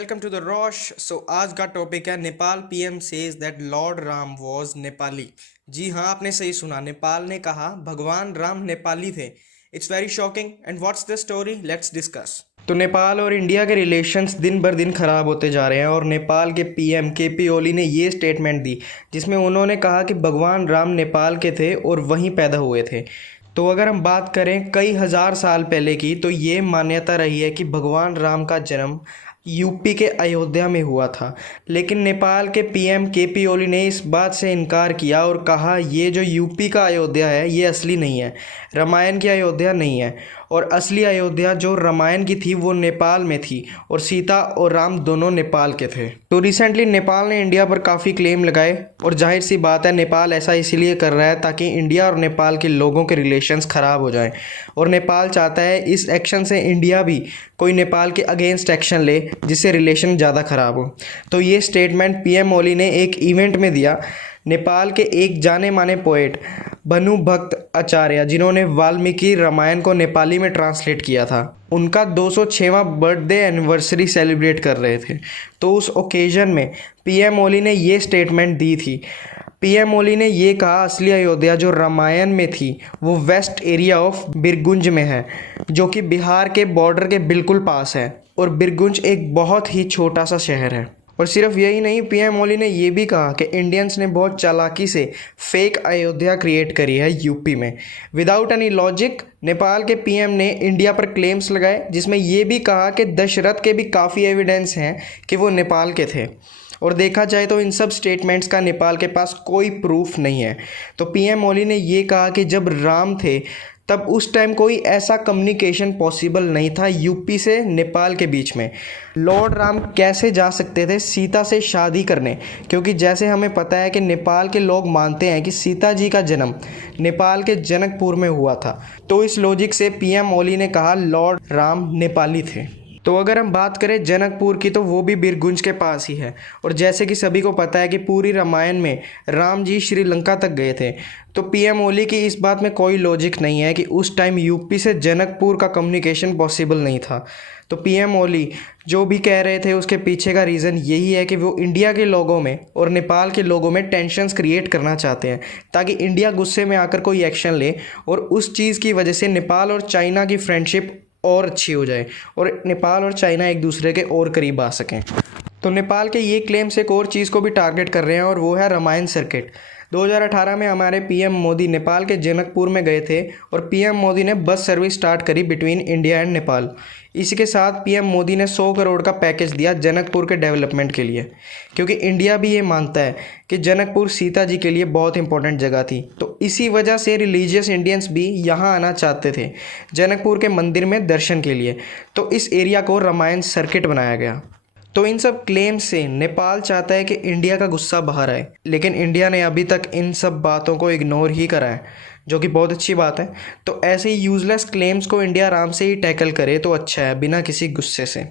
Welcome to the रोश। आज का topic है Nepal PM says that lord Ram was Nepali. जी हाँ, आपने सही सुना, नेपाल ने कहा भगवान राम नेपाली थे। It's very shocking and what's the story, let's discuss. तो नेपाल और इंडिया के रिलेशंस दिन बर दिन खराब होते जा रहे हैं और नेपाल के पीएम केपी ओली ने ये स्टेटमेंट दी जिसमें उन्होंने कहा कि भगवान राम नेपाल के थे और वहीं पैदा हुए थे। तो अगर हम बात करें कई हज़ार साल पहले की, तो ये मान्यता रही है कि भगवान राम का जन्म यूपी के अयोध्या में हुआ था। लेकिन नेपाल के पीएम केपी ओली ने इस बात से इनकार किया और कहा ये जो यूपी का अयोध्या है ये असली नहीं है, रामायण की अयोध्या नहीं है। और असली अयोध्या जो रामायण की थी वो नेपाल में थी और सीता और राम दोनों नेपाल के थे। तो रिसेंटली नेपाल ने इंडिया पर काफ़ी क्लेम लगाए और जाहिर सी बात है नेपाल ऐसा इसीलिए कर रहा है ताकि इंडिया और नेपाल के लोगों के रिलेशंस ख़राब हो जाएं। और नेपाल चाहता है इस एक्शन से इंडिया भी कोई नेपाल के अगेंस्ट एक्शन ले जिससे रिलेशन ज़्यादा ख़राब हो। तो ये स्टेटमेंट पीएम ओली ने एक इवेंट में दिया। नेपाल के एक जाने माने पोएट भानुभक्त आचार्य, जिन्होंने वाल्मीकि रामायण को नेपाली में ट्रांसलेट किया था, उनका 206वां बर्थडे एनिवर्सरी सेलिब्रेट कर रहे थे। तो उस ओकेजन में पीएम ओली ने ये स्टेटमेंट दी थी। पीएम ओली ने ये कहा असली अयोध्या जो रामायण में थी वो वेस्ट एरिया ऑफ बिरगुंज में है, जो कि बिहार के बॉर्डर के बिल्कुल पास है। और बिरगुंज एक बहुत ही छोटा सा शहर है। और सिर्फ यही नहीं, पीएम ओली ने ये भी कहा कि इंडियंस ने बहुत चालाकी से फेक अयोध्या क्रिएट करी है यूपी में विदाउट एनी लॉजिक। नेपाल के पीएम ने इंडिया पर क्लेम्स लगाए जिसमें ये भी कहा कि दशरथ के भी काफ़ी एविडेंस हैं कि वो नेपाल के थे। और देखा जाए तो इन सब स्टेटमेंट्स का नेपाल के पास कोई प्रूफ नहीं है। तो पीएम ओली ने ये कहा कि जब राम थे तब उस टाइम कोई ऐसा कम्युनिकेशन पॉसिबल नहीं था यूपी से नेपाल के बीच में। लॉर्ड राम कैसे जा सकते थे सीता से शादी करने, क्योंकि जैसे हमें पता है कि नेपाल के लोग मानते हैं कि सीता जी का जन्म नेपाल के जनकपुर में हुआ था। तो इस लॉजिक से पीएम ओली ने कहा लॉर्ड राम नेपाली थे। तो अगर हम बात करें जनकपुर की, तो वो भी बिरगुंज के पास ही है। और जैसे कि सभी को पता है कि पूरी रामायण में राम जी श्रीलंका तक गए थे। तो पीएम ओली की इस बात में कोई लॉजिक नहीं है कि उस टाइम यूपी से जनकपुर का कम्युनिकेशन पॉसिबल नहीं था। तो पीएम ओली जो भी कह रहे थे उसके पीछे का रीज़न यही है कि वो इंडिया के लोगों में और नेपाल के लोगों में टेंशन्स क्रिएट करना चाहते हैं ताकि इंडिया गुस्से में आकर कोई एक्शन ले और उस चीज़ की वजह से नेपाल और चाइना की फ्रेंडशिप और अच्छी हो जाए और नेपाल और चाइना एक दूसरे के और करीब आ सकें। तो नेपाल के ये क्लेम्स एक और चीज़ को भी टारगेट कर रहे हैं और वो है रामायण सर्किट। 2018 में हमारे पीएम मोदी नेपाल के जनकपुर में गए थे और पीएम मोदी ने बस सर्विस स्टार्ट करी बिटवीन इंडिया एंड नेपाल। इसी के साथ पीएम मोदी ने 100 करोड़ का पैकेज दिया जनकपुर के डेवलपमेंट के लिए, क्योंकि इंडिया भी ये मानता है कि जनकपुर सीता जी के लिए बहुत इंपॉर्टेंट जगह थी। तो इसी वजह से रिलीजियस इंडियंस भी यहाँ आना चाहते थे जनकपुर के मंदिर में दर्शन के लिए। तो इस एरिया को रामायण सर्किट बनाया गया। तो इन सब क्लेम से नेपाल चाहता है कि इंडिया का गुस्सा बाहर आए, लेकिन इंडिया ने अभी तक इन सब बातों को इग्नोर ही करा है, जो कि बहुत अच्छी बात है। तो ऐसे ही यूजलेस क्लेम्स को इंडिया आराम से ही टैकल करे तो अच्छा है, बिना किसी गुस्से से।